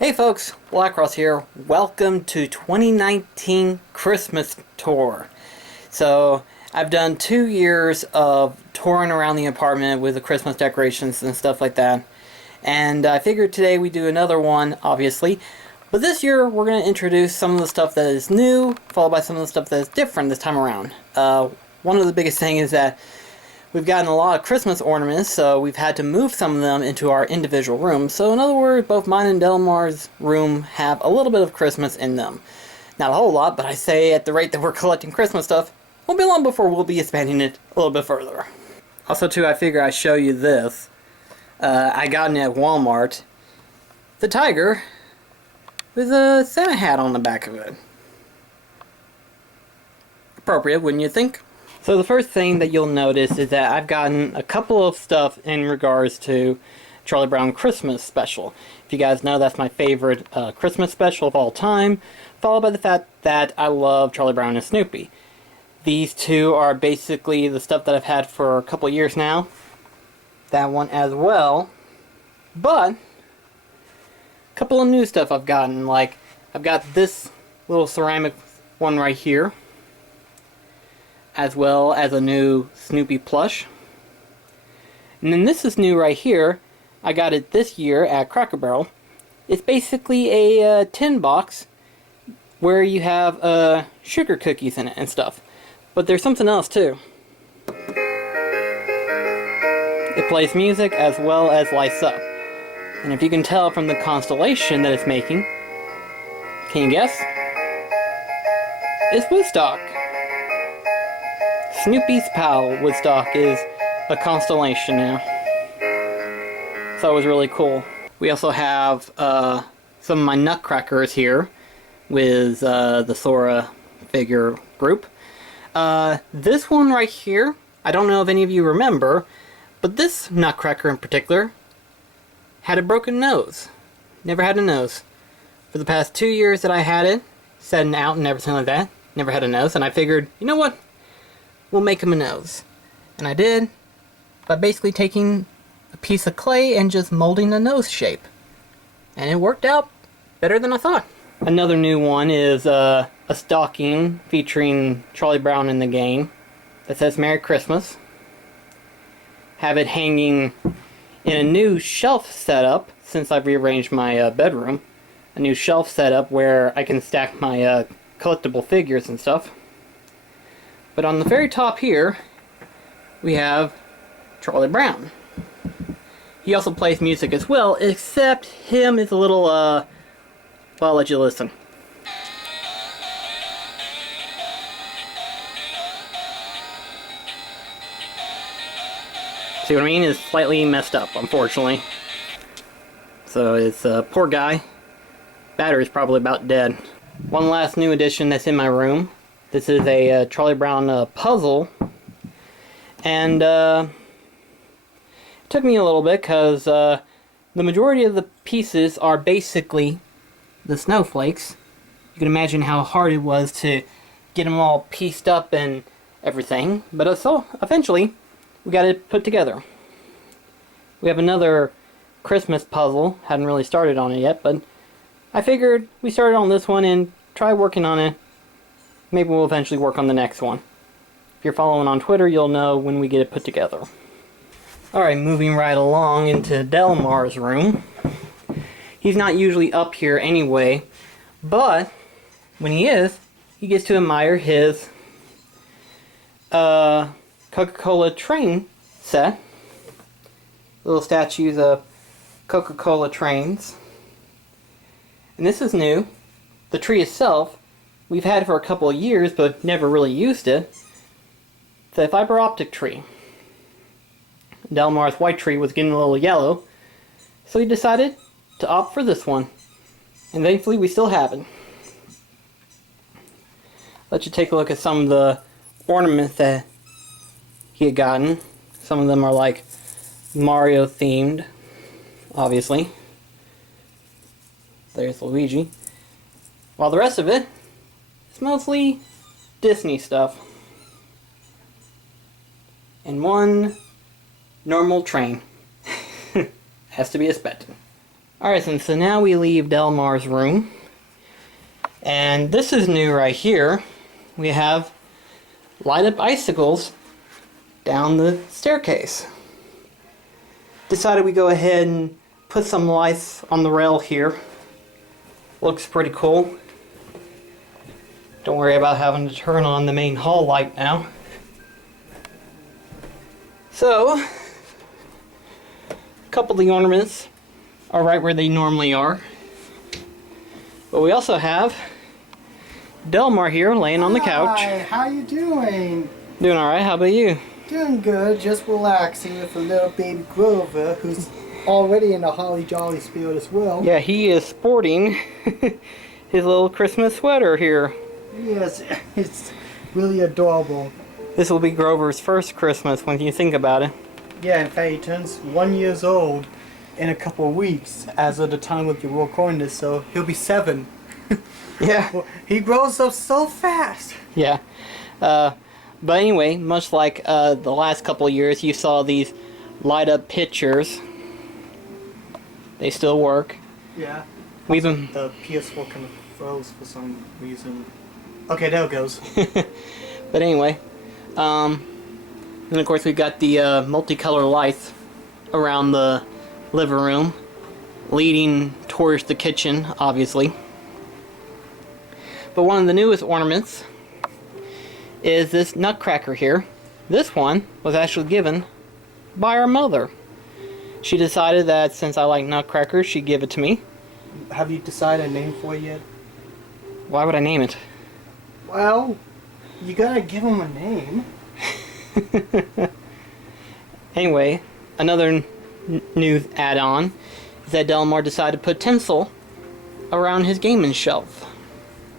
Hey folks, BlackCross here. Welcome to 2019 Christmas Tour. So, I've done 2 years of touring around the apartment with the Christmas decorations and stuff like that. And I figured today we do another one, obviously. But this year, we're going to introduce some of the stuff that is new, followed by some of the stuff that is different this time around. One of the biggest things is that we've gotten a lot of Christmas ornaments, so we've had to move some of them into our individual rooms. So in other words, both mine and Delmar's room have a little bit of Christmas in them. Not a whole lot, but I say at the rate that we're collecting Christmas stuff, won't be long before we'll be expanding it a little bit further. Also too, I figure I'd show you this. I got it at Walmart. The tiger with a Santa hat on the back of it. Appropriate, wouldn't you think? So the first thing that you'll notice is that I've gotten a couple of stuff in regards to Charlie Brown Christmas Special. If you guys know, that's my favorite Christmas special of all time, followed by the fact that I love Charlie Brown and Snoopy. These two are basically the stuff that I've had for a couple of years now. That one as well. But, a couple of new stuff I've gotten, like I've got this little ceramic one right here, as well as a new Snoopy plush. And then this is new right here. I got it this year at Cracker Barrel. It's basically a tin box where you have sugar cookies in it and stuff. But there's something else too. It plays music as well as lights up. And if you can tell from the constellation that it's making, can you guess? It's Woodstock. Snoopy's pal, Woodstock, is a constellation now. So it was really cool. We also have some of my nutcrackers here with the Sora figure group. This one right here, I don't know if any of you remember, but this nutcracker in particular had a broken nose. Never had a nose. For the past 2 years that I had it, setting out and everything like that, never had a nose, and I figured, you know what? We'll make him a nose. And I did, by basically taking a piece of clay and just molding the nose shape. And it worked out better than I thought. Another new one is a stocking featuring Charlie Brown in the game that says Merry Christmas. Have it hanging in a new shelf setup since I've rearranged my bedroom. A new shelf setup where I can stack my collectible figures and stuff. But on the very top here, we have Charlie Brown. He also plays music as well, except him is a little, well, I'll let you listen. See what I mean? It's slightly messed up, unfortunately. So it's a poor guy. Battery's probably about dead. One last new addition that's in my room. This is a Charlie Brown puzzle, and it took me a little bit because the majority of the pieces are basically the snowflakes. You can imagine how hard it was to get them all pieced up and everything, but so eventually we got it put together. We have another Christmas puzzle, hadn't really started on it yet, but I figured we started on this one and try working on it. Maybe we'll eventually work on the next one. If you're following on Twitter, you'll know when we get it put together. Alright, moving right along into Delmar's room. He's not usually up here anyway, but when he is, he gets to admire his Coca-Cola train set. Little statues of Coca-Cola trains. And this is new. The tree itself, we've had it for a couple of years, but never really used it. It's a fiber optic tree. Delmar's white tree was getting a little yellow, so he decided to opt for this one. And thankfully, we still have it. Let you take a look at some of the ornaments that he had gotten. Some of them are like Mario themed, obviously. There's Luigi. While the rest of it, it's mostly Disney stuff. And one normal train. Has to be expected. Alright, so now we leave Delmar's room. And this is new right here. We have light up icicles down the staircase. Decided we go ahead and put some lights on the rail here. Looks pretty cool. Don't worry about having to turn on the main hall light now. So, a couple of the ornaments are right where they normally are. But we also have Delmar here laying on the couch. Hi, how you doing? Doing alright, how about you? Doing good, just relaxing with a little baby Grover who's already in the holly jolly spirit as well. Yeah, he is sporting his little Christmas sweater here. Yes, it's really adorable. This will be Grover's first Christmas when you think about it. Yeah, in fact, he turns 1 year old in a couple of weeks as of the time of your recording this, so he'll be 7. Yeah. Well, he grows up so fast. Yeah. But anyway, much like the last couple of years, you saw these light up pictures. They still work. Yeah. We've been... The PS4 kind of froze for some reason. Okay, there it goes. But anyway, and of course we've got the multicolor lights around the living room, leading towards the kitchen, obviously. But one of the newest ornaments is this nutcracker here. This one was actually given by our mother. She decided that since I like nutcrackers, she'd give it to me. Have you decided a name for it yet? Why would I name it? Well, you gotta give him a name. Anyway, another new add-on is that Delmar decided to put tinsel around his gaming shelf.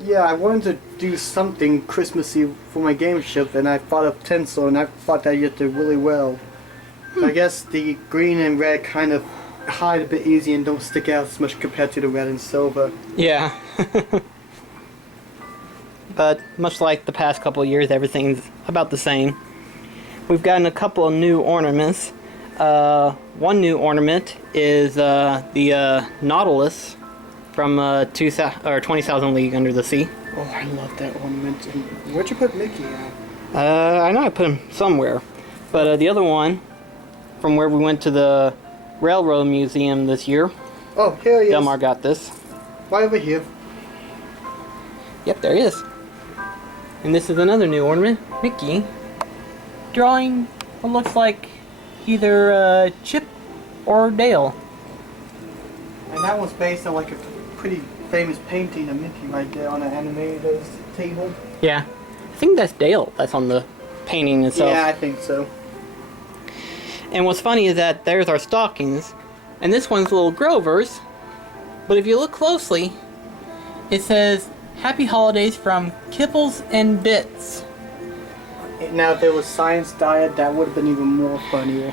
Yeah, I wanted to do something Christmassy for my game shelf, and I thought of tinsel, and I thought that you did really well. I guess the green and red kind of hide a bit easy and don't stick out as much compared to the red and silver. Yeah. But much like the past couple of years, everything's about the same. We've gotten a couple of new ornaments. One new ornament is the Nautilus from 20,000 League Under the Sea. Oh, I love that ornament. And where'd you put Mickey at? I know I put him somewhere. But the other one, from where we went to the Railroad Museum this year. Oh, here he is. Delmar got this. Right over here. Yep, there he is. And this is another new ornament, Mickey, drawing what looks like either Chip or Dale. And that one's based on like a pretty famous painting of Mickey right there on the animator's table. Yeah, I think that's Dale that's on the painting itself. Yeah, I think so. And what's funny is that there's our stockings, and this one's little Grover's, but if you look closely, it says, Happy Holidays from Kibbles and Bits. Now, if there was Science Diet, that would have been even more funnier.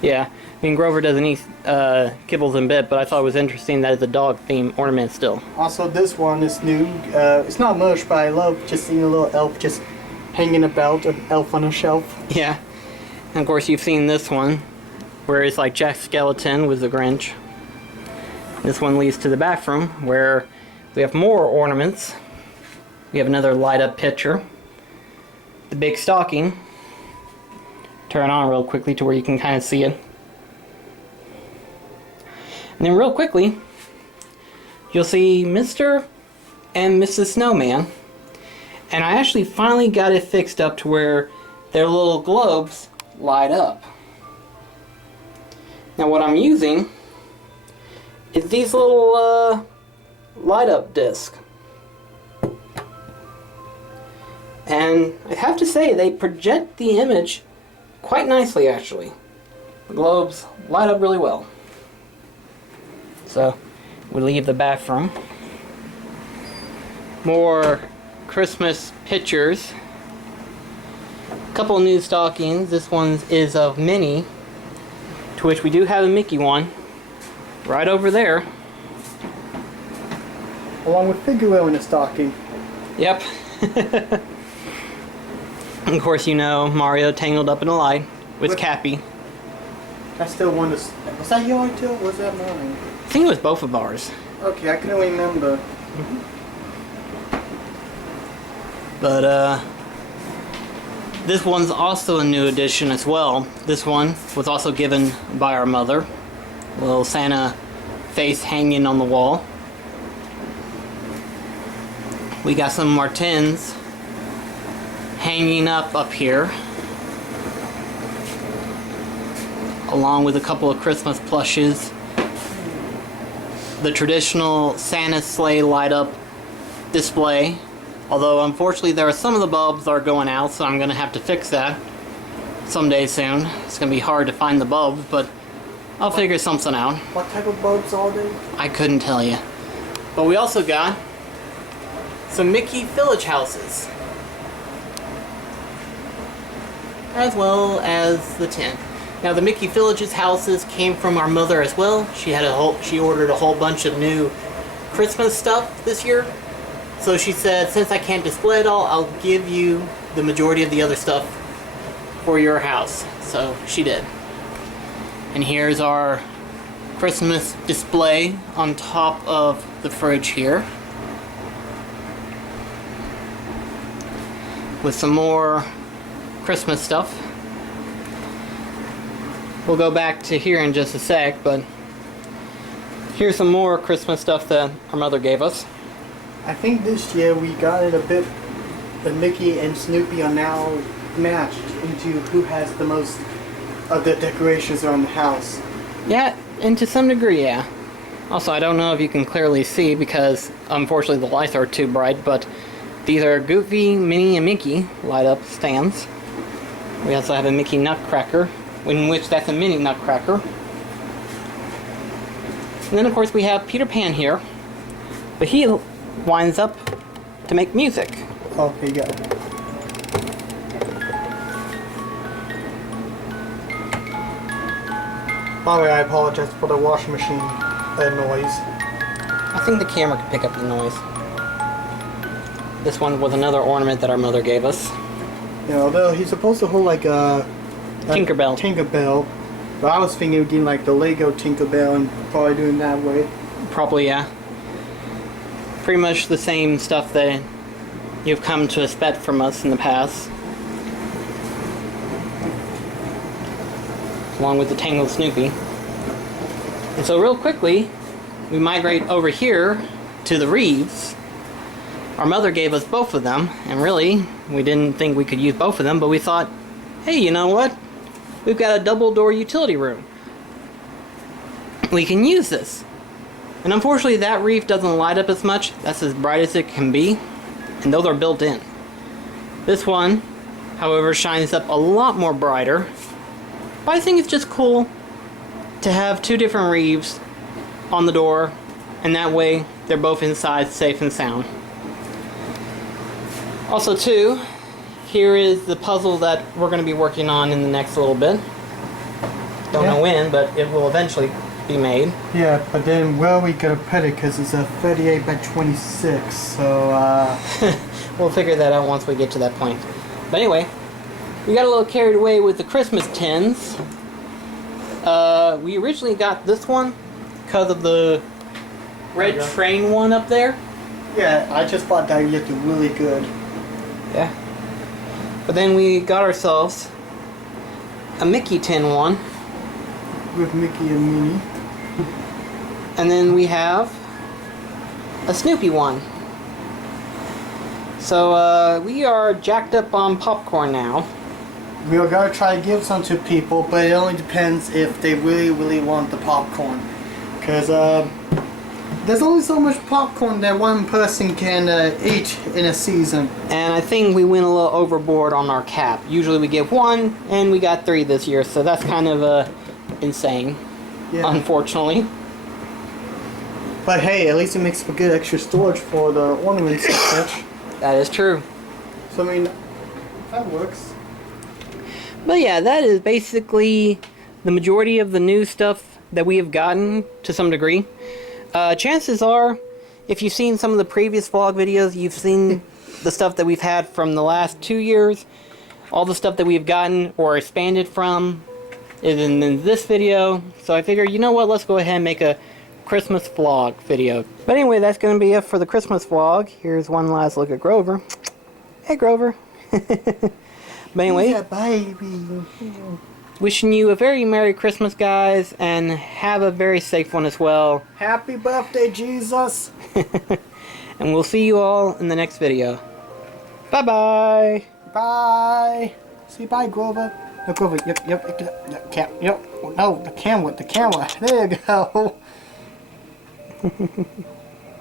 Yeah, I mean, Grover doesn't eat kibbles and bit, but I thought it was interesting that it's a dog-themed ornament still. Also, this one is new. It's not much, but I love just seeing a little elf just hanging about, an elf on a shelf. Yeah, and of course you've seen this one, where it's like Jack Skeleton with the Grinch. This one leads to the bathroom, where we have more ornaments. We have another light-up picture. The big stocking. Turn it on real quickly to where you can kind of see it. And then real quickly, you'll see Mr. and Mrs. Snowman. And I actually finally got it fixed up to where their little globes light up. Now what I'm using is these little light up discs. And I have to say they project the image quite nicely actually. The globes light up really well. So we leave the bathroom. More Christmas pictures. A couple of new stockings. This one is of Minnie, to which we do have a Mickey one right over there. Along with Figueroa in the stocking. Yep. Of course, you know Mario tangled up in a light with Cappy. I still want to. Was that yours too? Or was that mine? I think it was both of ours. Okay, I can remember. But this one's also a new addition as well. This one was also given by our mother. A little Santa face hanging on the wall. We got some Martins hanging up here, along with a couple of Christmas plushes. The traditional Santa sleigh light up display, although unfortunately there are some of the bulbs that are going out, so I'm gonna have to fix that someday soon. It's gonna be hard to find the bulbs, but I'll figure something out. What type of bulbs are they? I couldn't tell you. But we also got some Mickey Village houses, as well as the tent. Now the Mickey Village's houses came from our mother as well. She ordered a whole bunch of new Christmas stuff this year. So she said, since I can't display it all, I'll give you the majority of the other stuff for your house. So she did. And here's our Christmas display on top of the fridge here, with some more Christmas stuff. We'll go back to here in just a sec, but here's some more Christmas stuff that our mother gave us. I think this year we got it a bit, the Mickey and Snoopy are now matched into who has the most of the decorations around the house. Yeah, and to some degree, yeah. Also, I don't know if you can clearly see because unfortunately the lights are too bright, but these are Goofy, Minnie, and Mickey light up stands. We also have a Mickey Nutcracker, in which that's a mini Nutcracker. And then of course we have Peter Pan here, but he winds up to make music. Okay, got it. By the way, I apologize for the washing machine noise. I think the camera can pick up the noise. This one was another ornament that our mother gave us. Yeah, although he's supposed to hold like a Tinkerbell. Tinkerbell, but I was thinking of doing like the Lego Tinkerbell and probably doing that way. Probably, yeah. Pretty much the same stuff that you've come to expect from us in the past. Along with the Tangled Snoopy. And so real quickly, we migrate over here to the Reeves. Our mother gave us both of them, and really, we didn't think we could use both of them, but we thought, hey, you know what? We've got a double door utility room. We can use this. And unfortunately that reef doesn't light up as much. That's as bright as it can be. And those are built in. This one, however, shines up a lot more brighter. But I think it's just cool to have two different reefs on the door. And that way they're both inside safe and sound. Also too, here is the puzzle that we're going to be working on in the next little bit. Don't know when, but it will eventually be made. Yeah, but then where are we going to put it? Because it's a 38 by 26, so we'll figure that out once we get to that point. But anyway, we got a little carried away with the Christmas tins. We originally got this one because of the red train one up there. Yeah, I just thought that looked really good. Yeah. But then we got ourselves a Mickey tin one. With Mickey and Minnie. And then we have a Snoopy one. So we are jacked up on popcorn now. We are going to try to give some to people, but it only depends if they really, really want the popcorn. Because there's only so much popcorn that one person can eat in a season. And I think we went a little overboard on our cap. Usually we give one, and we got 3 this year, so that's kind of insane, yeah. Unfortunately. But hey, at least it makes for good extra storage for the ornaments and such. That is true. So I mean, that works. But yeah, that is basically the majority of the new stuff that we have gotten to some degree. Chances are, if you've seen some of the previous vlog videos, you've seen the stuff that we've had from the last 2 years. All the stuff that we've gotten or expanded from is in this video. So I figured, you know what, let's go ahead and make a Christmas vlog video. But anyway, that's going to be it for the Christmas vlog. Here's one last look at Grover. Hey, Grover. But anyway, yeah, baby. wishing you a very Merry Christmas, guys, and have a very safe one as well. Happy birthday, Jesus. And we'll see you all in the next video. Bye-bye. Bye. Say bye, Grover. No, Grover. Yep. No, the camera. There you go.